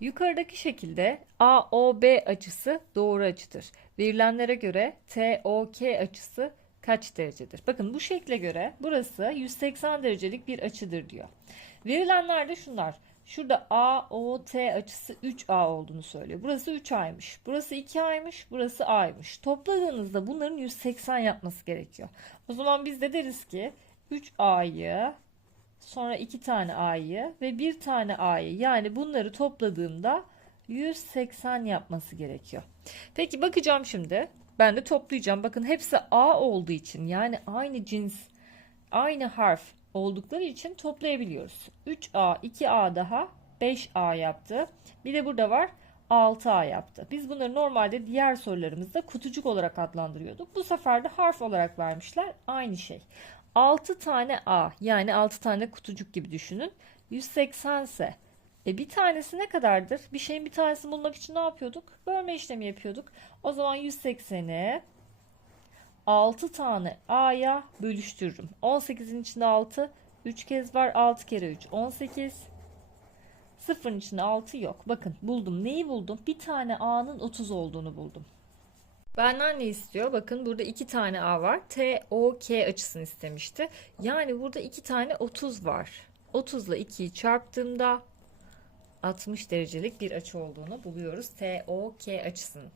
Yukarıdaki şekilde AOB açısı doğru açıdır. Verilenlere göre TOK açısı kaç derecedir? Bakın bu şekle göre burası 180 derecelik bir açıdır diyor. Verilenler de şunlar. Şurada AOT açısı 3A olduğunu söylüyor. Burası 3A'ymış. Burası 2A'ymış. Burası A'ymış. Topladığınızda bunların 180 yapması gerekiyor. O zaman biz de deriz ki 3A'yı sonra 2 tane A'yı ve 1 tane A'yı yani bunları topladığımda 180 yapması gerekiyor. Peki bakacağım şimdi. Ben de toplayacağım. Bakın hepsi A olduğu için yani aynı cins, aynı harf oldukları için toplayabiliyoruz. 3A, 2A daha 5A yaptı. Bir de burada var 6A yaptı. Biz bunları normalde diğer sorularımızda kutucuk olarak adlandırıyorduk. Bu sefer de harf olarak vermişler. Aynı şey. 6 tane A yani 6 tane kutucuk gibi düşünün. 180 ise e bir tanesi ne kadardır? Bir şeyin bir tanesini bulmak için ne yapıyorduk? Bölme işlemi yapıyorduk. O zaman 180'i 6 tane A'ya bölüştürürüm. 18'in içinde 6. 3 kez var. 6 kere 3. 18. Sıfırın içinde 6 yok. Bakın buldum. Neyi buldum? Bir tane A'nın 30 olduğunu buldum. Benden ne istiyor? Bakın burada iki tane A var. T, O, K açısını istemişti. Yani burada iki tane 30 var. 30 ile 2'yi çarptığımda 60 derecelik bir açı olduğunu buluyoruz. T, O, K açısının.